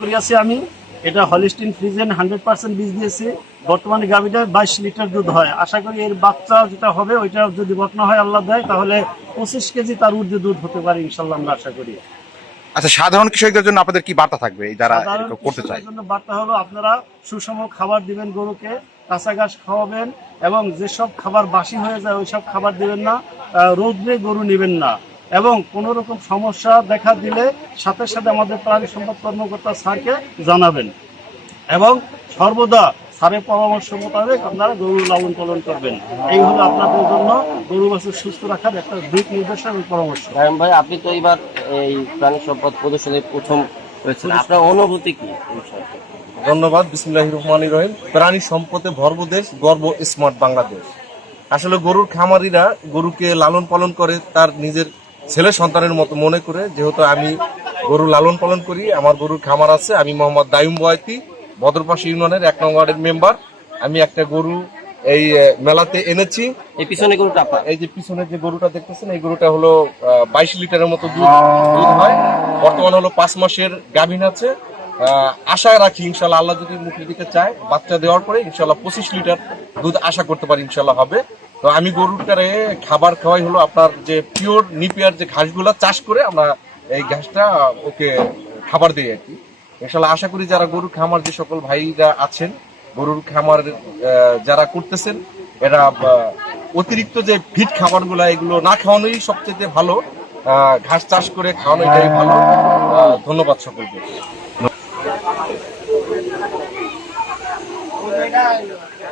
করিয়াছি আমি এটা হলিস্টিন ফ্রিজেন হান্ড্রেড পার্সেন্ট বীজ দিয়েছি। বর্তমানে গাভিটা বাইশ লিটার দুধ হয়। আশা করি এর বাচ্চা যেটা হবে ওইটা যদি হয় আল্লাহ দেয় তাহলে পঁচিশ কেজি তার ঊর্ধ্বে দুধ হতে পারে ইনশাল্লাহ আমরা আশা করি। আচ্ছা সাধারণ কৃষকদের জন্য আপনাদের কি বার্তা থাকবে যারা করতে চায় জন্য বার্তা হলো আপনারা সুষম খাবার দিবেন গরুকে কাঁচা ঘাস খাওয়াবেন এবং যেসব খাবার বাসি হয়ে যায় ওইসব খাবার দিবেন না রৌদ্রে গরু নেবেন না। এবং কোনো রকম সমস্যা দেখা দিলে সাথে সাথে আমাদের প্রাণী সম্পদ কর্মকর্তা স্যারকে জানাবেন। এবং সর্বদা স্যারের পরামর্শ মোতাবেক আপনারা গরু লালন পালন করবেন। এই হলো আপনাদের জন্য গরু বাছুর সুস্থ রাখার একটা দিক নির্দেশনা এবং পরামর্শ। রায়ন ভাই আপনি তো এবার এই প্রাণী সম্পদ প্রদর্শনী প্রথম হয়েছেন আপনার অনুভূতি কি? ধন্যবাদ বিসমুল্লাহ রহমান রহিম। প্রাণী সম্পদে ভর্ব দেশ গর্ব স্মার্ট বাংলাদেশ। আসলে গরুর খামারিরা গরুকে লালন পালন করে তার নিজের ছেলে সন্তানের মতো মনে করে যেহেতু আমি গরু লালন পালন করি আমার গরুর খামার আছে আমি মোহাম্মদ দায়ুম বয়াতি বদরপাশ ইউনিয়নের এক নং ওয়ার্ডের মেম্বার। আমি একটা গরু এই মেলাতে এনেছি। এই পিছনে গরুটা এই যে পিছনে যে গরুটা দেখতেছেন এই গরুটা হলো বাইশ লিটারের মতো দুধ দুধ হয়। বর্তমানে হলো পাঁচ মাসের গাভিন আছে। আশা রাখি ইনশাল্লাহ আল্লাহ যদি মুখের দিকে চায় বাচ্চা দেওয়ার পরে ইনশাল্লাহ পঁচিশ লিটার দুধ আশা করতে পারি ইনশাল্লাহ হবে। তো আমি গরুটারে খাবার খাওয়াই হলো আপনার যে পিওর নিপিয়ার যে ঘাসগুলা চাষ করে আমরা এই ঘাসটা ওকে খাবার দিই আর কি। ইনশাল্লাহ আশা করি যারা গরুর খামার যে সকল ভাইরা আছেন, গরুর খামার যারা করতেছেন, এরা অতিরিক্ত যে ফিট খাবারগুলো এগুলো না খাওয়ানোই সবচেয়ে ভালো। ঘাস চাষ করে খাওয়ানো এটাই ভালো ধন্যবাদ সকলকে।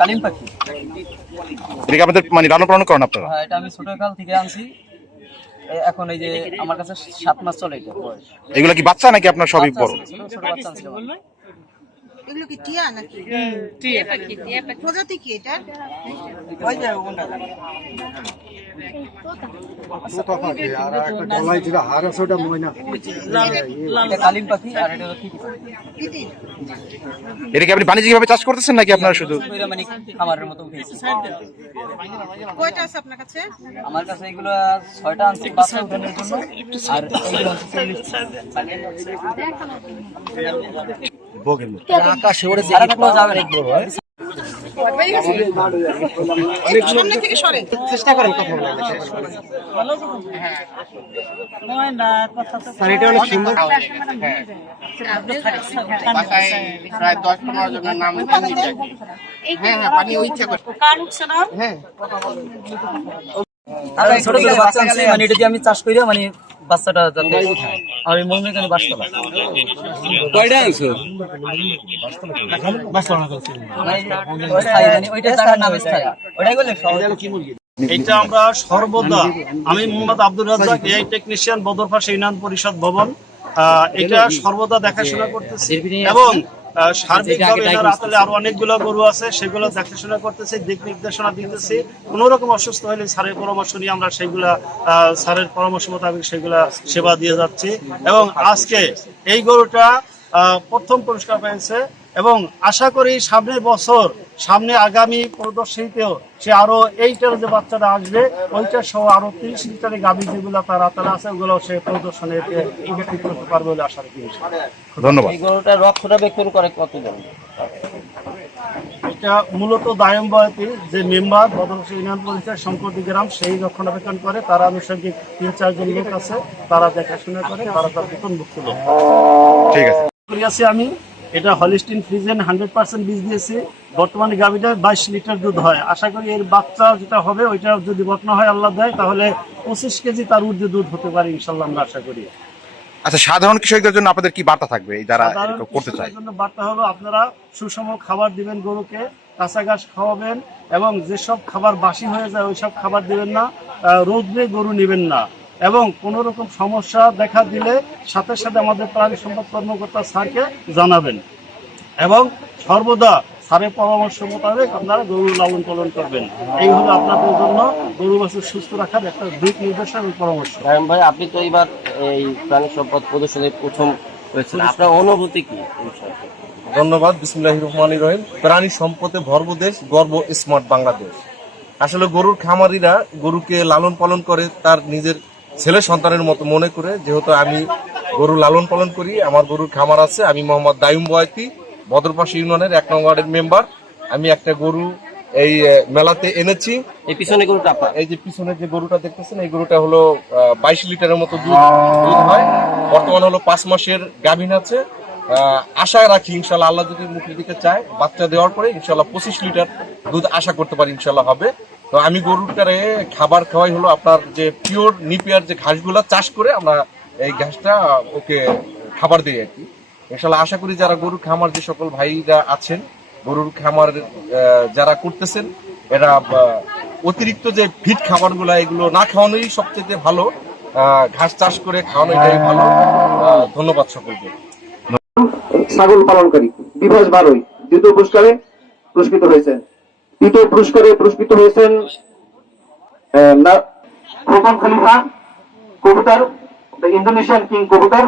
কালিম পাখি এটাকে আপনাদের মানে লালন পালন করেন আপনারা? হ্যাঁ এটা আমি ছোটকাল থেকে আনছি। এখন এই যে আমার কাছে সাত মাস চলে এটা এগুলো কি বাচ্চা নাকি আপনার সবই বড়? ছোট বাচ্চা এগুলো কি টিয়া নাকি? প্রজাতি কি এটা এটা কালিম পাখি। আর এটা? হলো পাখি দিদি এটা কি আপনি বাণিজ্যিকভাবে চাষ করতেছেন নাকি আপনারা শুধু? ওইটা মানে খামারের মতো কয়টা আছে আপনার কাছে? আমার কাছে এগুলো ছয়টা আনছি বাচ্চা উঠানোর জন্য। আর আকাশে উড়েছে আর কোনো যাবে না। সামনে থেকে ছোট ছোট বাচ্চা মানে এটা দিয়ে আমি চাষ করি মানে বাচ্চাটা যাতে কয়টা আনছো ওইটা নাম স্থায়ী ওইটাই বলে এটা আমরা সর্বদা আমি Mohammad Abdul Razzak AI technician Badarfas union পরিষদ ভবন আহ, এটা সর্বদা দেখাশোনা করতেছি। এবং সার্বিকভাবে এটার আসলে আরও অনেকগুলো গরু আছে সেগুলো দেখাশোনা করতেছি দিক নির্দেশনা দিতেছি। কোন রকম অসুস্থ হলে স্যারের পরামর্শ নিয়ে আমরা সেগুলা আহ, স্যারের পরামর্শ মোতাবেক সেগুলা সেবা দিয়ে যাচ্ছি। এবং আজকে এই গরুটা প্রথম পুরস্কার পেয়েছে এবং আশা করি সামনের বছর সামনে আগামী প্রদর্শনীতেও সে আরও এইটার যে বাচ্চাটা আসবে। ওইটা সহ আরও তিরিশ লিটারের গাভী যেগুলো তার আতারা আছে ওগুলো সে প্রদর্শনীতে উপস্থিত করতে পারবে বলে আশা রাখি ধন্যবাদ। রক্ষণাবেক্ষণ করে কতজন? এটা মূলত দায়ম বয়তি যে মেম্বার বদলস ইউনিয়ন পরিষদ সম্পত্তি গ্রাম সেই রক্ষণাবেক্ষণ করে। তারা আনুষঙ্গিক তিন চারজন লোক আছে তারা দেখাশোনা করে তারা তার বেতন মুক্ত লোক ঠিক আছে। আমি এটা হলিস্টিন ফ্রিজেন হান্ড্রেড পার্সেন্ট বীজ দিয়েছি। বর্তমানে গাভিটা বাইশ লিটার দুধ হয়। আশা করি এর বাচ্চা যেটা হবে ওইটা যদি হয় আল্লাহ দেয় তাহলে পঁচিশ কেজি তার ঊর্ধ্বে দুধ হতে পারে ইনশাল্লাহ আমরা আশা করি। আচ্ছা সাধারণ কৃষকদের জন্য আপনাদের কি বার্তা থাকবে যারা করতে চায়? জন্য বার্তা হলো আপনারা সুষম খাবার দিবেন গরুকে কাঁচা ঘাস খাওয়াবেন এবং যেসব খাবার বাসি হয়ে যায় ওইসব খাবার দিবেন না রৌদ্রে গরু নেবেন না। এবং কোনো রকম সমস্যা দেখা দিলে সাথে সাথে আমাদের প্রাণী সম্পদ কর্মকর্তা স্যারকে জানাবেন। এবং সর্বদা স্যারের পরামর্শ মোতাবেক আপনারা গরু লালন পালন করবেন। এই হলো আপনাদের জন্য গরু বাছুর সুস্থ রাখার একটা দিক নির্দেশনা এবং পরামর্শ। ভাই আপনি তো এবার এই প্রাণী সম্পদ প্রদর্শনীর প্রথম হয়েছেন। আপনার অনুভূতি কি? ধন্যবাদ বিসমুল্লাহ রহমান রহিম। প্রাণী সম্পদে ভর্ব দেশ গর্ব স্মার্ট বাংলাদেশ। আসলে গরুর খামারিরা গরুকে লালন পালন করে তার নিজের ছেলে সন্তানের মতো মনে করে যেহেতু আমি গরু লালন পালন করি আমার গরুর খামার আছে আমি মোহাম্মদ দায়ুম বয়াতি বদরপাশি ইউনিয়নের এক নম্বর ওয়ার্ডের মেম্বার। আমি একটা গরু এই মেলাতে এনেছি। এই পিছনে গরুটা এই যে পিছনে যে গরুটা দেখতেছেন এই গরুটা হলো বাইশ লিটারের মতো দুধ দুধ হয়। বর্তমানে হলো পাঁচ মাসের গাভীন আছে। আশা রাখি ইনশাল্লাহ আল্লাহ যদি মুখের দিকে চায় বাচ্চা দেওয়ার পরে ইনশাল্লাহ পঁচিশ লিটার দুধ আশা করতে পারি ইনশাল্লাহ হবে। তো আমি গরুটারে খাবার খাওয়াই হলো আপনার যে পিওর নিপিয়ার যে ঘাসগুলা চাষ করে আমরা এই ঘাসটা ওকে খাবার দিই আর কি। ইনশাল্লাহ আশা করি যারা গরুর খামার যে সকল ভাইরা আছেন, গরুর খামার যারা করতেছেন, এরা অতিরিক্ত যে ফিট খাবারগুলো এগুলো না খাওয়ানোই সবচেয়ে ভালো। ঘাস চাষ করে খাওয়ানো এটাই ভালো। ধন্যবাদ সকলকে। ছাগল পালনকারী, বিভাস বারোই, দ্বিতীয় পুরস্কারে পুরস্কৃত হয়েছেন। তৃতীয় পুরস্কারে পুরস্কৃত হয়েছেন খোকন খলিফা কবুতর ইন্দোনেশিয়ান কিং কবুতর।